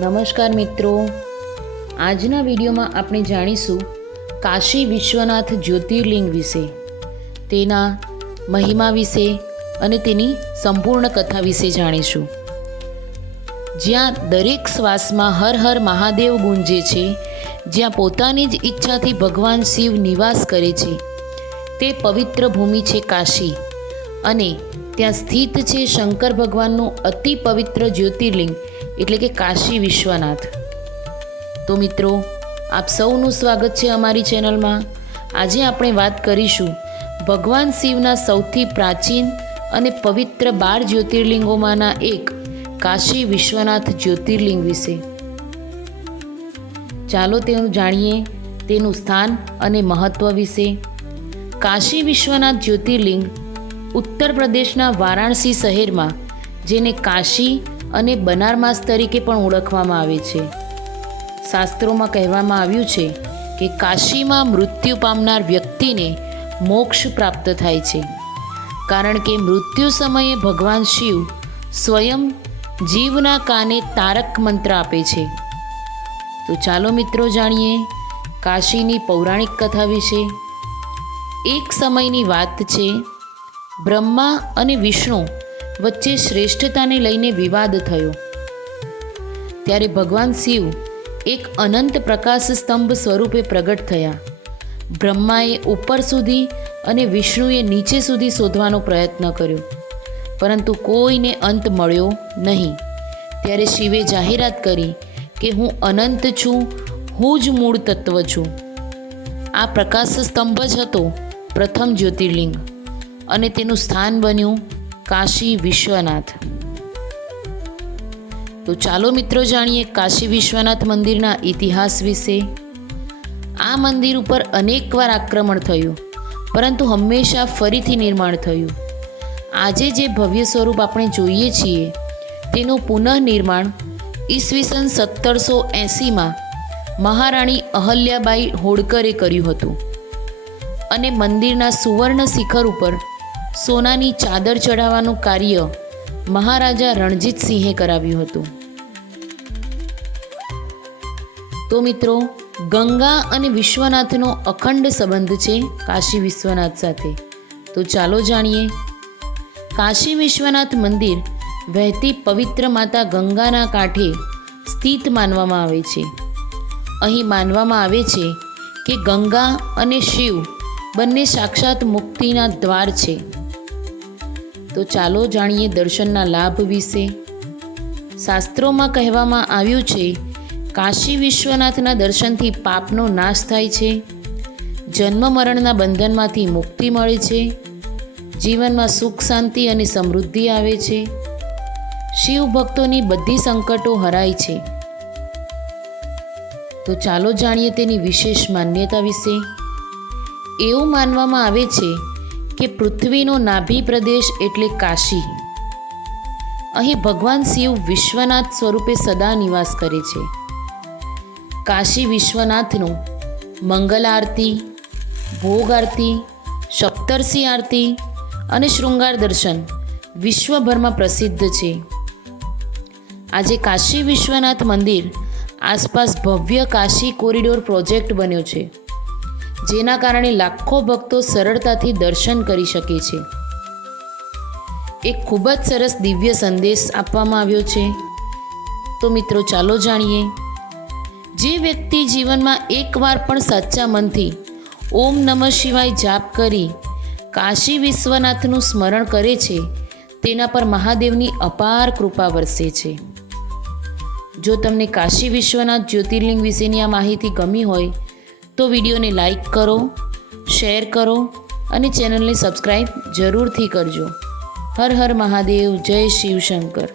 નમસ્કાર મિત્રો. આજના વિડીયોમાં આપણે જાણીશું કાશી વિશ્વનાથ જ્યોતિર્લિંગ વિશે, તેના મહિમા વિશે અને તેની સંપૂર્ણ કથા વિશે જાણીશું. જ્યાં દરેક શ્વાસમાં હર હર મહાદેવ ગુંજે છે, જ્યાં પોતાની જ ઈચ્છાથી ભગવાન શિવ નિવાસ કરે છે, તે પવિત્ર ભૂમિ છે કાશી. અને ત્યાં સ્થિત છે શંકર ભગવાનનું અતિ પવિત્ર જ્યોતિર્લિંગ એટલે કે કાશી વિશ્વનાથ. તો મિત્રો, આપ સૌનું સ્વાગત છે અમારી ચેનલમાં. આજે આપણે વાત કરીશું ભગવાન શિવના સૌથી પ્રાચીન અને પવિત્ર બાર જ્યોતિર્લિંગોમાંના એક, કાશી વિશ્વનાથ જ્યોતિર્લિંગ વિશે. ચાલો તેનું જાણીએ તેનું સ્થાન અને મહત્ત્વ વિશે. કાશી વિશ્વનાથ જ્યોતિર્લિંગ ઉત્તર પ્રદેશના વારાણસી શહેરમાં, જેને કાશી અને બનારમાસ તરીકે પણ ઓળખવામાં આવે છે. શાસ્ત્રોમાં કહેવામાં આવ્યું છે કે કાશીમાં મૃત્યુ પામનાર વ્યક્તિને મોક્ષ પ્રાપ્ત થાય છે. કારણ કે મૃત્યુ સમયે ભગવાન શિવ સ્વયં જીવના કાને તારક મંત્ર આપે છે. તો ચાલો મિત્રો જાણીએ કાશીની પૌરાણિક કથા વિશે. એક સમયની વાત છે, બ્રહ્મા અને વિષ્ણુ વચ્ચે શ્રેષ્ઠતાને લઈને વિવાદ થયો. ત્યારે ભગવાન શિવ એક અનંત પ્રકાશ સ્તંભ સ્વરૂપે પ્રગટ થયા. બ્રહ્માએ ઉપર સુધી અને વિષ્ણુએ નીચે સુધી શોધવાનો પ્રયત્ન કર્યો. પરંતુ કોઈને અંત મળ્યો નહીં. ત્યારે શિવે જાહેરાત કરી કે હું અનંત છું, હું જ મૂળ તત્વ છું. આ પ્રકાશ સ્તંભ જ હતો પ્રથમ જ્યોતિર્લિંગ. અને તેનું સ્થાન બન્યું કાશી વિશ્વનાથ. તો ચાલો મિત્રો જાણીએ કાશી વિશ્વનાથ મંદિરના ઇતિહાસ વિશે. આ મંદિર ઉપર અનેકવાર આક્રમણ થયું, પરંતુ હંમેશા ફરીથી નિર્માણ થયું. આજે જે ભવ્ય સ્વરૂપ આપણે જોઈએ છીએ, તેનું પુનઃનિર્માણ ઈસવીસન સત્તરસો એંસીમાં મહારાણી અહલ્યાબાઈ હોડકરે કર્યું હતું. અને મંદિરના સુવર્ણ શિખર ઉપર સોનાની ચાદર ચઢાવવાનું કાર્ય મહારાજા રણજીતસિંહે કરાવ્યું હતું. તો મિત્રો, ગંગા અને વિશ્વનાથનો અખંડ સંબંધ છે કાશી વિશ્વનાથ સાથે. તો ચાલો જાણીએ. કાશી વિશ્વનાથ મંદિર વહેતી પવિત્ર માતા ગંગાના કાંઠે સ્થિત માનવામાં આવે છે. અહીં માનવામાં આવે છે કે ગંગા અને શિવ બંને સાક્ષાત મુક્તિના દ્વાર છે. તો ચાલો જાણીએ દર્શનના લાભ વિશે. શાસ્ત્રોમાં કહેવામાં આવ્યું છે, કાશી વિશ્વનાથના દર્શનથી પાપનો નાશ થાય છે. જન્મ મરણના બંધનમાંથી મુક્તિ મળે છે. જીવનમાં સુખ, શાંતિ અને સમૃદ્ધિ આવે છે. શિવ ભક્તોની બધી સંકટો હરાય છે. તો ચાલો જાણીએ તેની વિશેષ માન્યતા વિશે. એવું માનવામાં આવે છે કે પૃથ્વીનો નાભી પ્રદેશ એટલે કાશી. અહીં ભગવાન શિવ વિશ્વનાથ સ્વરૂપે સદા નિવાસ કરે છે. કાશી વિશ્વનાથનું મંગલ આરતી, ભોગ આરતી, સપ્તર્ષિ આરતી અને શૃંગાર દર્શન વિશ્વભરમાં પ્રસિદ્ધ છે. આજે કાશી વિશ્વનાથ મંદિર આસપાસ ભવ્ય કાશી કોરિડોર પ્રોજેક્ટ બન્યો છે. જેના કારણે લાખો ભક્તો સરળતાથી દર્શન કરી શકે છે. એક ખૂબ જ સરસ દિવ્ય સંદેશ આપવામાં આવ્યો છે. તો મિત્રો ચાલો જાણીએ. જે વ્યક્તિ જીવનમાં એકવાર પણ સાચા મનથી ઓમ નમઃ શિવાય જાપ કરી કાશી વિશ્વનાથનું સ્મરણ કરે છે, તેના પર મહાદેવની અપાર કૃપા વરસે છે. જો તમને કાશી વિશ્વનાથ જ્યોતિર્લિંગ વિશેની આ માહિતી ગમી હોય તો વિડીયોને લાઈક કરો, શેર કરો અને ચેનલને સબસ્ક્રાઈબ જરૂરથી કરજો. હર હર મહાદેવ, જય શિવશંકર.